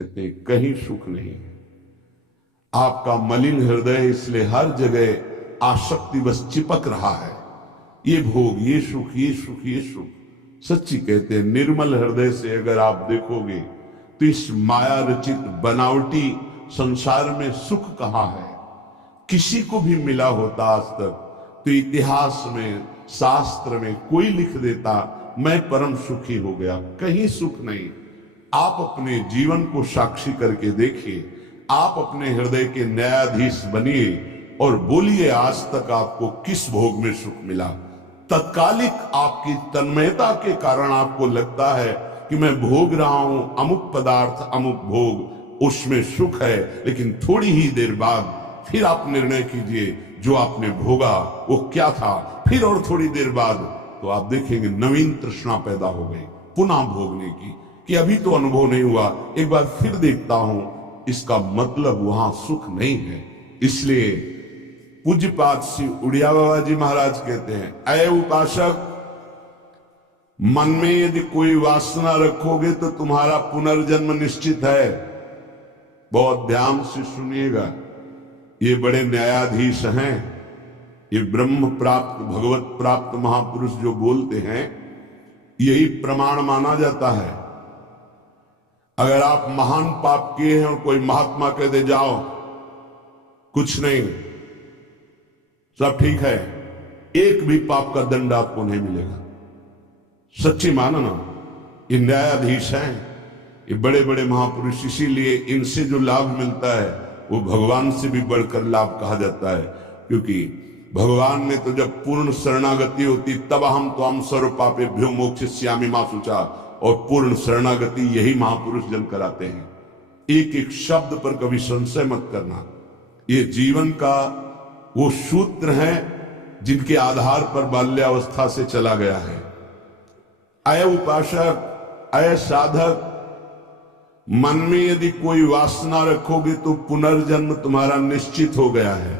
कहते हैं, कहीं सुख नहीं। आपका मलिन हृदय इसलिए हर जगह आसक्ति बस चिपक रहा है। ये भोग, ये सुख, ये सुख, ये सुख। सच्ची कहते हैं, निर्मल हृदय से अगर आप देखोगे तो इस माया रचित बनावटी संसार में सुख कहां है। किसी को भी मिला होता आज तक तो इतिहास में, शास्त्र में कोई लिख देता मैं परम सुखी हो गया। कहीं सुख नहीं। आप अपने जीवन को साक्षी करके देखिए। आप अपने हृदय के न्यायाधीश बनिए और बोलिए आज तक आपको किस भोग में सुख मिला। तत्कालिक आपकी तन्मयता के कारण आपको लगता है कि मैं भोग रहा हूं अमुक पदार्थ, अमुक भोग, उसमें सुख है। लेकिन थोड़ी ही देर बाद फिर आप निर्णय कीजिए जो आपने भोगा वो क्या था। फिर और थोड़ी देर बाद तो आप देखेंगे नवीन तृष्णा पैदा हो गई पुनः भोगने की, कि अभी तो अनुभव नहीं हुआ, एक बार फिर देखता हूं। इसका मतलब वहां सुख नहीं है। इसलिए पूज्यपाद श्री उड़िया बाबा जी महाराज कहते हैं, अय उपासक, मन में यदि कोई वासना रखोगे तो तुम्हारा पुनर्जन्म निश्चित है। बहुत ध्यान से सुनिएगा। ये बड़े न्यायाधीश हैं, ये ब्रह्म प्राप्त, भगवत प्राप्त महापुरुष जो बोलते हैं, यही प्रमाण माना जाता है। अगर आप महान पाप किए हैं और कोई महात्मा कह दे जाओ कुछ नहीं, सब ठीक है, एक भी पाप का दंड आपको नहीं मिलेगा। सच्ची मानना, ये न्यायाधीश हैं, ये बड़े बड़े महापुरुष। इसीलिए इनसे जो लाभ मिलता है वो भगवान से भी बढ़कर लाभ कहा जाता है। क्योंकि भगवान ने तो जब पूर्ण शरणागति होती तब हम तो हम सर्व पापे भ्यो मोक्षयिष्यामि मा शुचा, और पूर्ण शरणागति यही महापुरुष जन कराते हैं। एक एक शब्द पर कभी संशय मत करना। ये जीवन का वो सूत्र है जिनके आधार पर बाल्यावस्था से चला गया है। अय उपासक, अय साधक, मन में यदि कोई वासना रखोगे तो पुनर्जन्म तुम्हारा निश्चित हो गया है।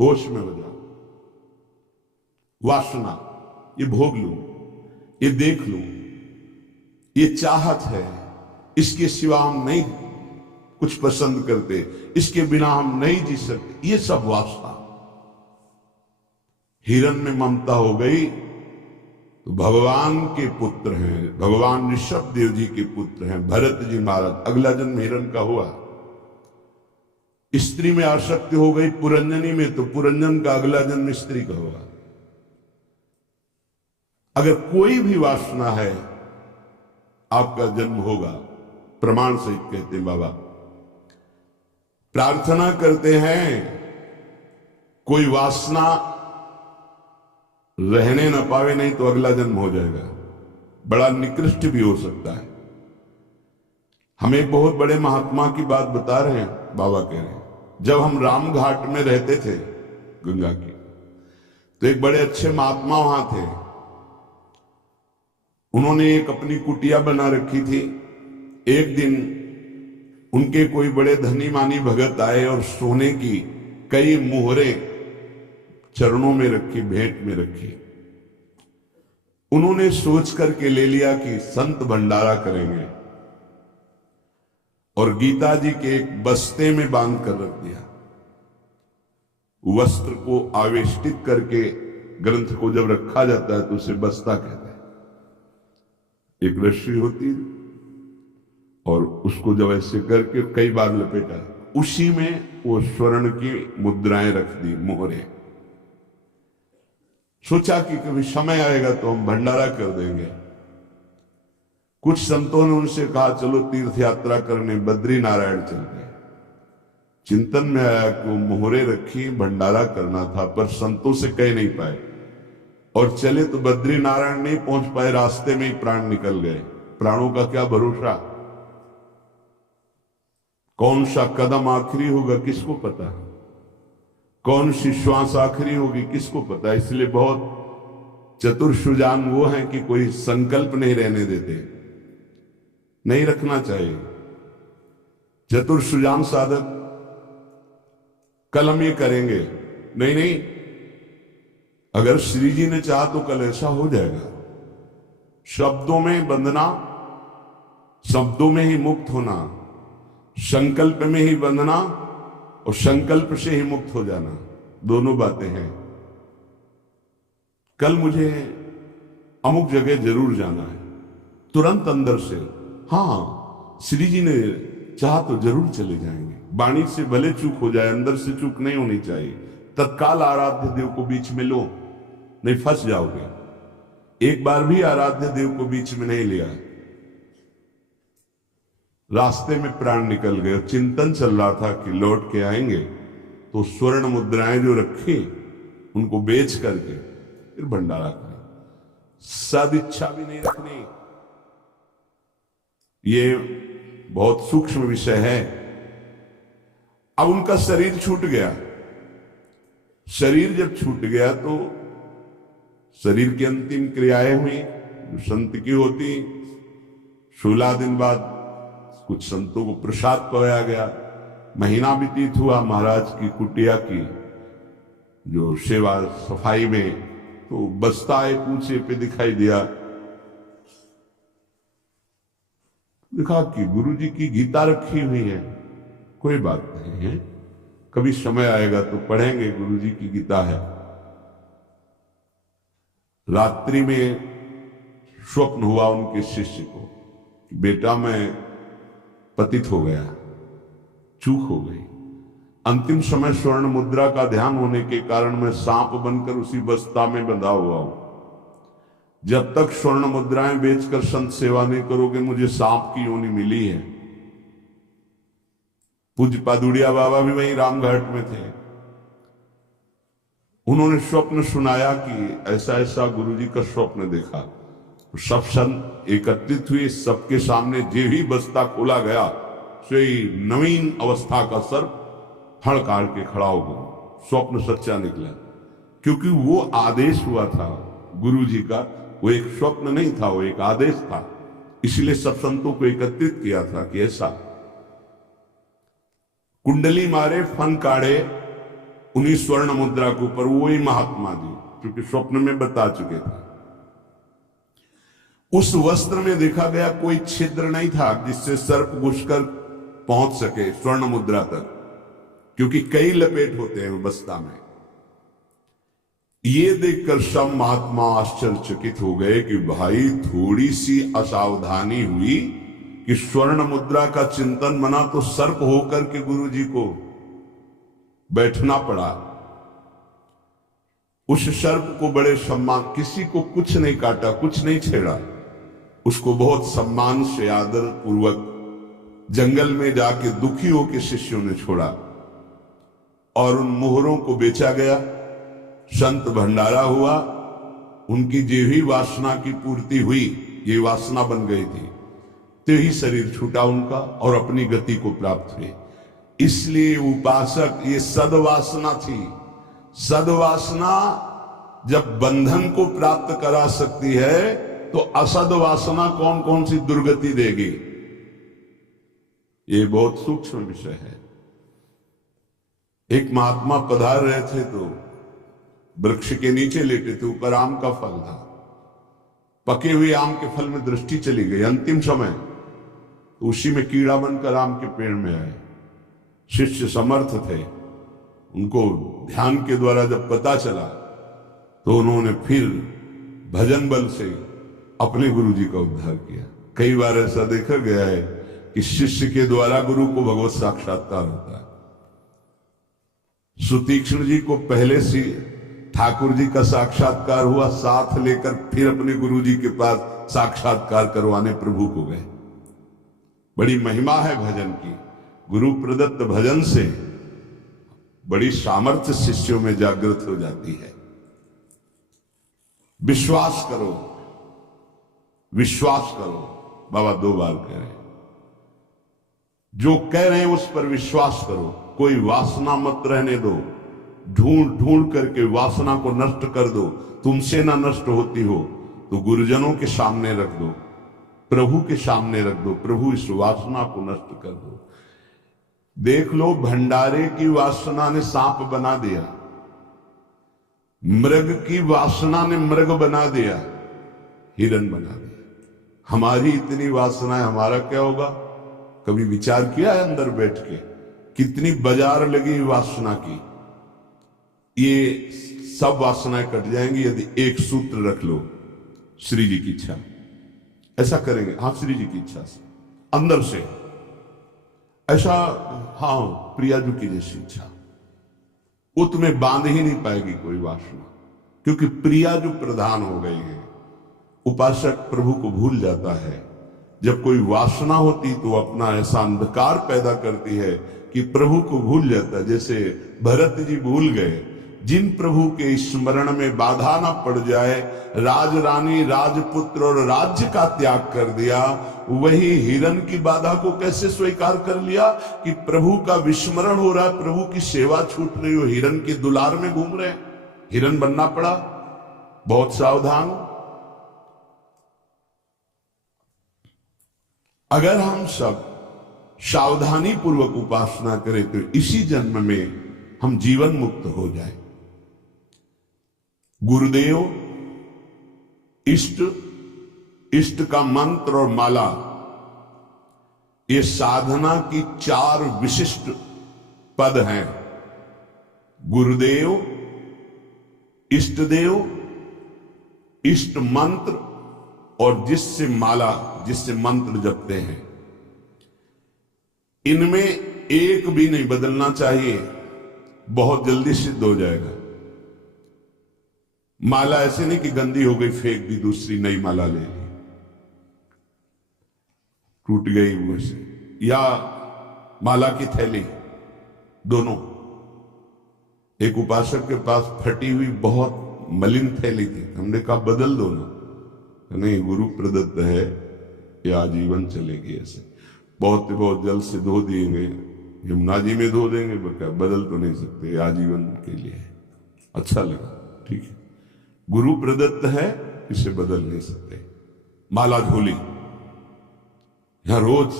होश में हो जाओ। वासना, ये भोग लूं, ये देख लूं, ये चाहत है, इसके सिवा हम नहीं कुछ पसंद करते, इसके बिना हम नहीं जी सकते, ये सब वासना। हिरण में ममता हो गई तो भगवान के पुत्र हैं, भगवान ऋषभ देव जी के पुत्र हैं भरत जी महाराज, अगला जन्म हिरण का हुआ। स्त्री में आसक्ति हो गई पुरंजनी में, तो पुरंजन का अगला जन्म स्त्री का होगा। अगर कोई भी वासना है आपका जन्म होगा, प्रमाण सहित कहते हैं बाबा। प्रार्थना करते हैं कोई वासना रहने न पावे, नहीं तो अगला जन्म हो जाएगा। बड़ा निकृष्ट भी हो सकता है। हम एक बहुत बड़े महात्मा की बात बता रहे हैं, बाबा कह रहे हैं, जब हम राम घाट में रहते थे गंगा की, तो एक बड़े अच्छे महात्मा वहां थे। उन्होंने एक अपनी कुटिया बना रखी थी। एक दिन उनके कोई बड़े धनी मानी भगत आए और सोने की कई मोहरें चरणों में रखी, भेंट में रखी। उन्होंने सोच करके ले लिया कि संत भंडारा करेंगे, और गीता जी के एक बस्ते में बांध कर रख दिया। वस्त्र को आवेष्टित करके ग्रंथ को जब रखा जाता है तो उसे बस्ता कहते हैं। एक रस्सी होती है और उसको जब ऐसे करके कई बार लपेटा, उसी में वो स्वर्ण की मुद्राएं रख दी, मोहरें। सोचा कि कभी समय आएगा तो हम भंडारा कर देंगे। कुछ संतों ने उनसे कहा चलो तीर्थ यात्रा करने बद्री नारायण चलते। चिंतन में आया कि वो मोहरे रखी, भंडारा करना था, पर संतों से कह नहीं पाए, और चले तो बद्री नारायण नहीं पहुंच पाए, रास्ते में ही प्राण निकल गए। प्राणों का क्या भरोसा, कौन सा कदम आखिरी होगा किसको पता, कौन सी श्वास आखिरी होगी किसको पता। इसलिए बहुत चतुर सुजान वो हैं कि कोई संकल्प नहीं रहने देते, नहीं रखना चाहिए। चतुर सुजान साधक कल हम ये करेंगे, नहीं नहीं, अगर श्री जी ने चाहा तो कल ऐसा हो जाएगा। शब्दों में बंधना, शब्दों में ही मुक्त होना, संकल्प में ही बंधना और संकल्प से ही मुक्त हो जाना, दोनों बातें हैं। कल मुझे अमुक जगह जरूर जाना है, तुरंत अंदर से हाँ श्री जी ने चाहा तो जरूर चले जाएंगे। वाणी से भले चूक हो जाए, अंदर से चूक नहीं होनी चाहिए। तत्काल आराध्य देव को बीच में लो, नहीं फंस जाओगे। एक बार भी आराध्य देव को बीच में नहीं लिया, रास्ते में प्राण निकल गए। चिंतन चल रहा था कि लौट के आएंगे, तो स्वर्ण मुद्राएं जो रखी उनको बेच करके फिर भंडारा करें। सदिच्छा भी नहीं रखनी, ये बहुत सूक्ष्म विषय है। अब उनका शरीर छूट गया। शरीर जब छूट गया तो शरीर की अंतिम क्रियाएं हुई जो संत की होती। 16 दिन बाद कुछ संतों को प्रसाद पवाया गया। महीना व्यतीत हुआ महाराज की कुटिया की जो सेवा सफाई में, तो बस्ता एक ऊंचे पे दिखाई दिया। देखा कि गुरु जी की गीता रखी हुई है। कोई बात नहीं है, कभी समय आएगा तो पढ़ेंगे, गुरु जी की गीता है। रात्रि में स्वप्न हुआ उनके शिष्य को कि बेटा मैं पतित हो गया, चूक हो गई। अंतिम समय स्वर्ण मुद्रा का ध्यान होने के कारण मैं सांप बनकर उसी बस्ता में बंधा हुआ हूं। जब तक स्वर्ण मुद्राएं बेचकर संत सेवा नहीं करोगे, मुझे सांप की योनि मिली है। पूज्य पादुड़िया बाबा भी वहीं रामघाट में थे। उन्होंने स्वप्न सुनाया कि ऐसा ऐसा गुरुजी का स्वप्न देखा। तो सब संत एकत्रित हुए, सबके सामने जे ही बस्ता खोला गया, सोई नवीन अवस्था का सर्प फड़काड़ के खड़ा हो गया। स्वप्न सच्चा निकला, क्योंकि वो आदेश हुआ था गुरु जी का। वो एक स्वप्न नहीं था, वो एक आदेश था। इसलिए सब संतों को एकत्रित किया था कि ऐसा कुंडली मारे फन काढ़े उन्हीं स्वर्ण मुद्रा के ऊपर वही महात्मा जी, क्योंकि स्वप्न में बता चुके थे। उस वस्त्र में देखा गया कोई छिद्र नहीं था जिससे सर्प घुसकर पहुंच सके स्वर्ण मुद्रा तक, क्योंकि कई लपेट होते हैं बस्ता में। ये देखकर सब महात्मा आश्चर्यचकित हो गए कि भाई थोड़ी सी असावधानी हुई कि स्वर्ण मुद्रा का चिंतन बना तो सर्प होकर के गुरु जी को बैठना पड़ा। उस सर्प को बड़े सम्मान, किसी को कुछ नहीं काटा, कुछ नहीं छेड़ा, उसको बहुत सम्मान से आदर पूर्वक जंगल में जाके दुखी होकर शिष्यों ने छोड़ा और उन मोहरों को बेचा गया। संत भंडारा हुआ, उनकी जो ही वासना की पूर्ति हुई, ये वासना बन गई थी, तो ही शरीर छूटा उनका और अपनी गति को प्राप्त हुए। इसलिए उपासक, ये सद्वासना थी। सद्वासना जब बंधन को प्राप्त करा सकती है तो असद वासना कौन कौन सी दुर्गति देगी, ये बहुत सूक्ष्म विषय है। एक महात्मा पधार रहे थे तो वृक्ष के नीचे लेटे थे, ऊपर आम का फल था। पके हुए आम के फल में दृष्टि चली गई। अंतिम समय तो उसी में कीड़ा बनकर आम के पेड़ में आए। शिष्य समर्थ थे, उनको ध्यान के द्वारा जब पता चला तो उन्होंने फिर भजन बल से अपने गुरु जी का उद्धार किया। कई बार ऐसा देखा गया है कि शिष्य के द्वारा गुरु को भगवत साक्षात्कार होता है। सुतीक्ष्ण जी को पहले से ठाकुर जी का साक्षात्कार हुआ, साथ लेकर फिर अपने गुरु जी के पास साक्षात्कार करवाने प्रभु को गए। बड़ी महिमा है भजन की। गुरु प्रदत्त भजन से बड़ी सामर्थ्य शिष्यों में जागृत हो जाती है। विश्वास करो, विश्वास करो, बाबा 2 बार कह रहे हैं। जो कह रहे हैं उस पर विश्वास करो। कोई वासना मत रहने दो, ढूंढ ढूंढ करके वासना को नष्ट कर दो। तुमसे ना नष्ट होती हो तो गुरुजनों के सामने रख दो, प्रभु के सामने रख दो। प्रभु इस वासना को नष्ट कर दो। देख लो, भंडारे की वासना ने सांप बना दिया, मृग की वासना ने मृग बना दिया, हिरण बना दिया। हमारी इतनी वासनाएं, हमारा क्या होगा? कभी विचार किया है अंदर बैठ के कितनी बाजार लगी वासना की? ये सब वासनाएं कट जाएंगी यदि एक सूत्र रख लो, श्री जी की इच्छा। ऐसा करेंगे, हाँ, श्री जी की इच्छा से अंदर से ऐसा, हाँ, प्रियाजू की जैसी इच्छा, वो तुम्हें बांध ही नहीं पाएगी कोई वासना, क्योंकि प्रियाजू प्रधान हो गई है। उपासक प्रभु को भूल जाता है। जब कोई वासना होती तो अपना ऐसा अंधकार पैदा करती है कि प्रभु को भूल जाता है। जैसे भरत जी भूल गए, जिन प्रभु के स्मरण में बाधा ना पड़ जाए, राज रानी, राजपुत्र और राज्य का त्याग कर दिया। वही हिरण की बाधा को कैसे स्वीकार कर लिया कि प्रभु का विस्मरण हो रहा है, प्रभु की सेवा छूट रही हो, हिरण के दुलार में घूम रहे हैं, हिरण बनना पड़ा। बहुत सावधान हो। अगर हम सब सावधानी पूर्वक उपासना करें तो इसी जन्म में हम जीवन मुक्त हो जाए। गुरुदेव, इष्ट का मंत्र और माला, ये साधना की 4 विशिष्ट पद हैं। गुरुदेव, इष्ट देव, इष्ट मंत्र और जिससे माला, जिससे मंत्र जपते हैं, इनमें एक भी नहीं बदलना चाहिए, बहुत जल्दी सिद्ध हो जाएगा। माला ऐसे नहीं कि गंदी हो गई फेंक दी, दूसरी नई माला ले ली, टूट गई वो से, या माला की थैली, दोनों। एक उपासक के पास फटी हुई बहुत मलिन थैली थी, हमने कहा बदल दो ना, नहीं, गुरु प्रदत्त है, ये आजीवन चलेगी। ऐसे बहुत जल से धो देंगे, यमुना जी में धो देंगे, बदल तो नहीं सकते, आजीवन के लिए। अच्छा लगा, ठीक है, गुरु प्रदत्त है, इसे बदल नहीं सकते। माला झोली, यहां रोज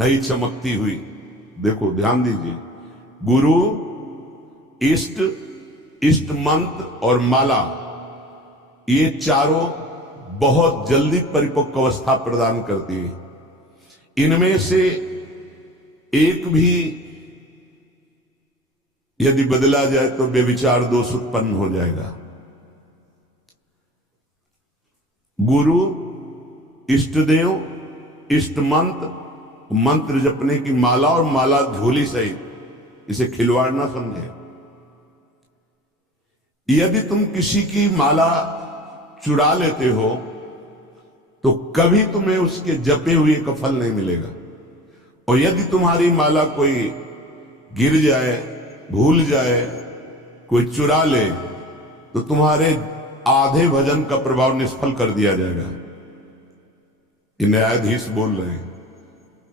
नई चमकती हुई, देखो ध्यान दीजिए, गुरु, इष्ट मंत्र और माला, ये चारों बहुत जल्दी परिपक्व अवस्था प्रदान करती है। इनमें से एक भी यदि बदला जाए तो व्यभिचार दोष उत्पन्न हो जाएगा। गुरु, इष्ट देव, इष्ट मंत्र, मंत्र जपने की माला और माला झोली सहित, इसे खिलवाड़ ना समझे। यदि तुम किसी की माला चुरा लेते हो तो कभी तुम्हें उसके जपे हुए का फल नहीं मिलेगा। और यदि तुम्हारी माला कोई गिर जाए, भूल जाए, कोई चुरा ले, तो तुम्हारे आधे भजन का प्रभाव निष्फल कर दिया जाएगा। ये न्यायाधीश बोल रहे हैं।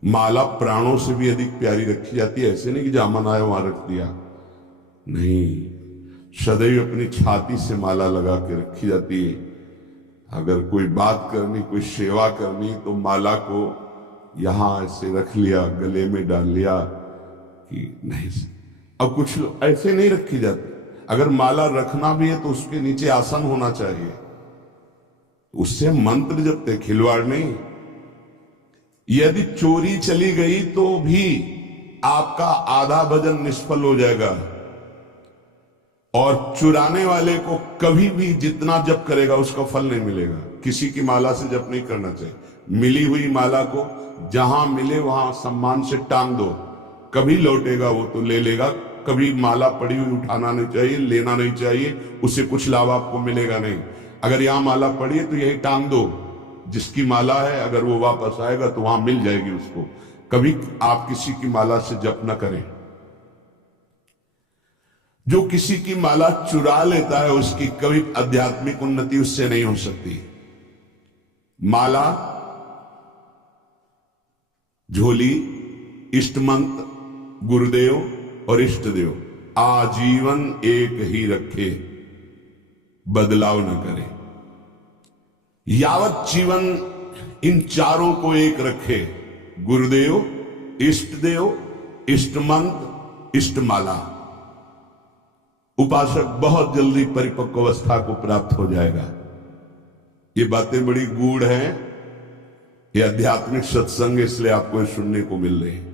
माला प्राणों से भी अधिक प्यारी रखी जाती है, ऐसे नहीं कि जहां मन आया वहां रख दिया, नहीं, सदैव अपनी छाती से माला लगा के रखी जाती है। अगर कोई बात करनी, कोई सेवा करनी, तो माला को यहां ऐसे रख लिया, गले में डाल लिया कि नहीं। अब कुछ लोग ऐसे नहीं रखी जाती। अगर माला रखना भी है तो उसके नीचे आसन होना चाहिए, उससे मंत्र जपते, खिलवाड़ नहीं। यदि चोरी चली गई तो भी आपका आधा भजन निष्फल हो जाएगा। और चुराने वाले को कभी भी जितना जप करेगा उसका फल नहीं मिलेगा। किसी की माला से जप नहीं करना चाहिए। मिली हुई माला को जहां मिले वहां सम्मान से टांग दो, कभी लौटेगा वो तो ले लेगा। कभी माला पड़ी हुई उठाना नहीं चाहिए, लेना नहीं चाहिए, उससे कुछ लाभ आपको मिलेगा नहीं। अगर यहां माला पड़ी है तो यही टांग दो, जिसकी माला है अगर वो वापस आएगा तो वहां मिल जाएगी उसको। कभी आप किसी की माला से जप न करें। जो किसी की माला चुरा लेता है उसकी कभी आध्यात्मिक उन्नति उससे नहीं हो सकती। माला, झोली, इष्ट मंत्र, गुरुदेव और इष्ट देव आजीवन एक ही रखे, बदलाव न करे। यावत जीवन इन चारों को एक रखे, गुरुदेव, इष्ट देव, इष्ट मंत्र, इष्ट माला, उपासक बहुत जल्दी परिपक्व अवस्था को प्राप्त हो जाएगा। ये बातें बड़ी गूढ़ हैं, ये आध्यात्मिक सत्संग इसलिए आपको ये सुनने को मिल रहे हैं।